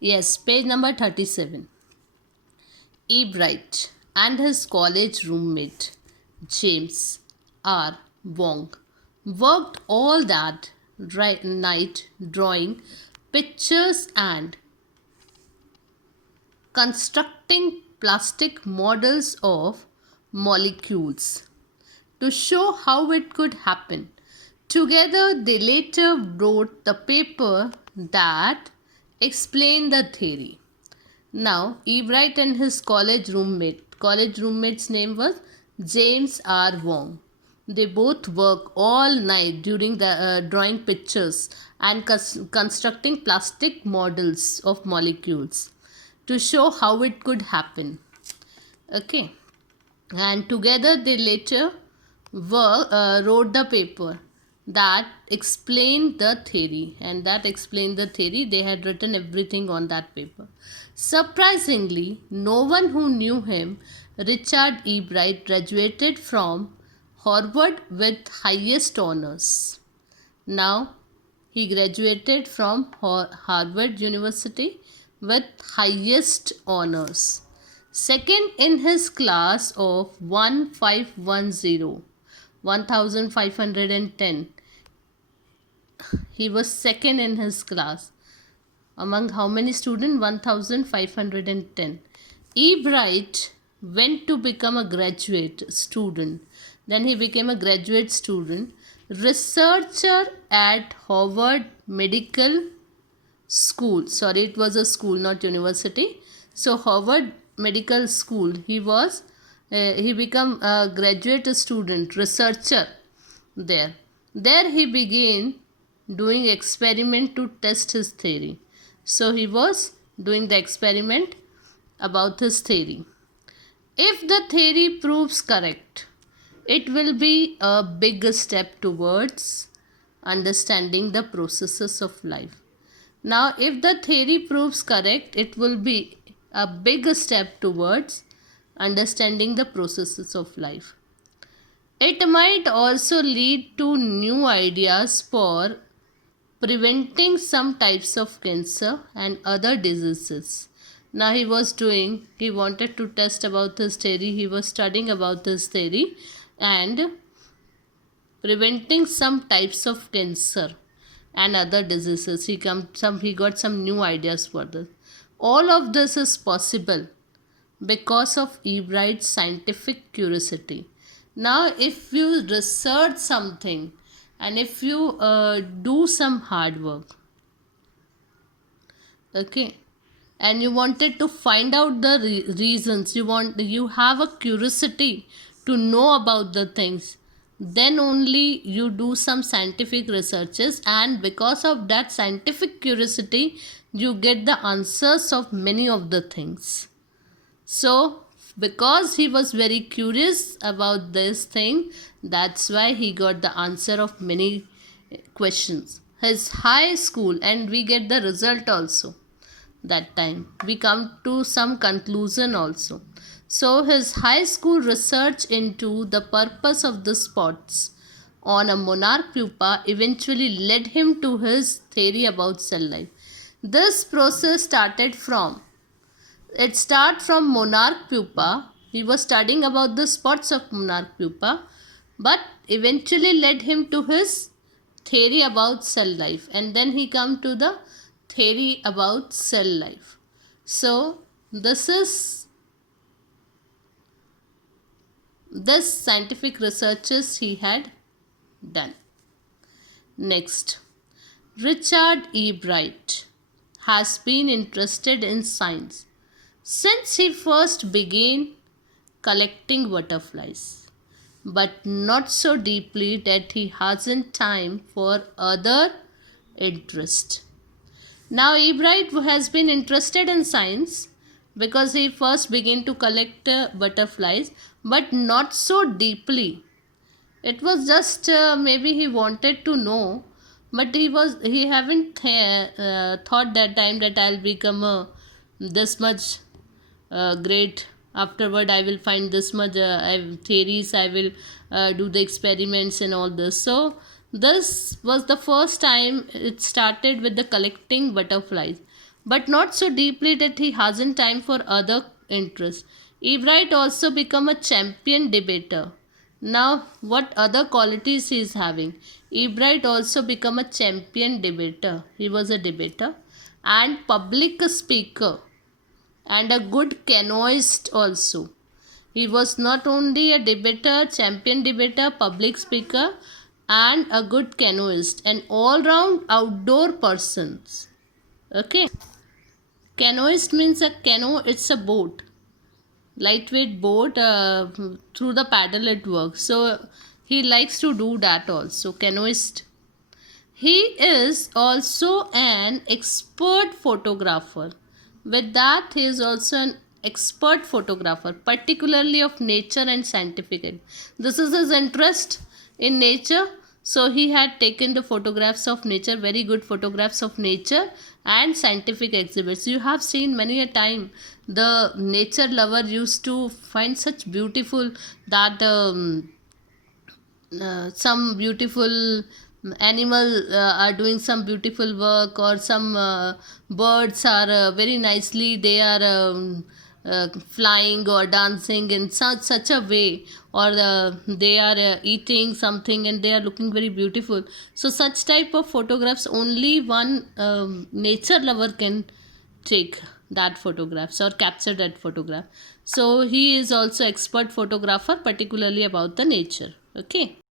Yes, page number 37. Ebright and his college roommate James R. Wong worked all that night drawing pictures and constructing plastic models of molecules to show how it could happen. Together, they later wrote the paper that explained the theory. Now, Ebright and his college roommate's name was James R. Wong. They both work all night during the drawing pictures and constructing plastic models of molecules to show how it could happen. Okay, and together they later wrote the paper that explained the theory, and that explained the theory. They had written everything on that paper. Surprisingly, no one who knew him, Richard E. Bright, graduated from Harvard with highest honors. Now he graduated from Harvard University with highest honors. Second in his class of 1510. He was second in his class. Among how many students? 1510. E. Bright went to become a graduate student. Then he became a graduate student, researcher at Harvard Medical School. Sorry, it was a school, not university. So Harvard Medical School. He became a graduate student, researcher there. There he began doing experiment to test his theory. So he was doing the experiment about his theory. If the theory proves correct, it will be a big step towards understanding the processes of life. Now, if the theory proves correct, it will be a big step towards understanding the processes of life. It might also lead to new ideas for preventing some types of cancer and other diseases. Now he wanted to test about this theory. He was studying about this theory and preventing some types of cancer and other diseases. He got some new ideas for this. All of this is possible because of Ebright's scientific curiosity. Now, if you research something and if you do some hard work, okay, and you wanted to find out the reasons, you have a curiosity to know about the things, then only you do some scientific researches, and because of that scientific curiosity you get the answers of many of the things. So because he was very curious about this thing, that's why he got the answer of many questions. His high school, and we get the result also. That time we come to some conclusion also. So his high school research into the purpose of the spots on a monarch pupa eventually led him to his theory about cell life. This process started from monarch pupa. He was studying about the spots of monarch pupa, but eventually led him to his theory about cell life, and then he come to the theory about cell life. So this scientific researches he had done. Next, Richard E. Bright has been interested in science since he first began collecting butterflies, but not so deeply that he hasn't time for other interest. Now, Ebright has been interested in science because he first began to collect butterflies, but not so deeply. It was just maybe he wanted to know, but he haven't thought that time that I'll become this much great. Afterward, I will find this much theories. I will do the experiments and all this. So this was the first time it started with the collecting butterflies, but not so deeply that he hasn't time for other interests. Ebright also become a champion debater. Now, what other qualities he is having? Ebright also become a champion debater. He was a debater and public speaker and a good canoeist also. He was not only a debater, champion debater, public speaker, and a good canoeist, an all-round outdoor person. Okay. Canoeist means a canoe, it's a boat, lightweight boat, through the paddle it works. So he likes to do that also, canoeist. He is also an expert photographer. With that, he is also an expert photographer, particularly of nature and scientific. This is his interest in nature. So he had taken the photographs of nature, very good photographs of nature and scientific exhibits. You have seen many a time the nature lover used to find such beautiful that some beautiful animal are doing some beautiful work, or some birds are very nicely they are flying or dancing in such a way, or they are eating something and they are looking very beautiful. So such type of photographs only one nature lover can take that photographs or capture that photograph. So he is also expert photographer, particularly about the nature. Okay.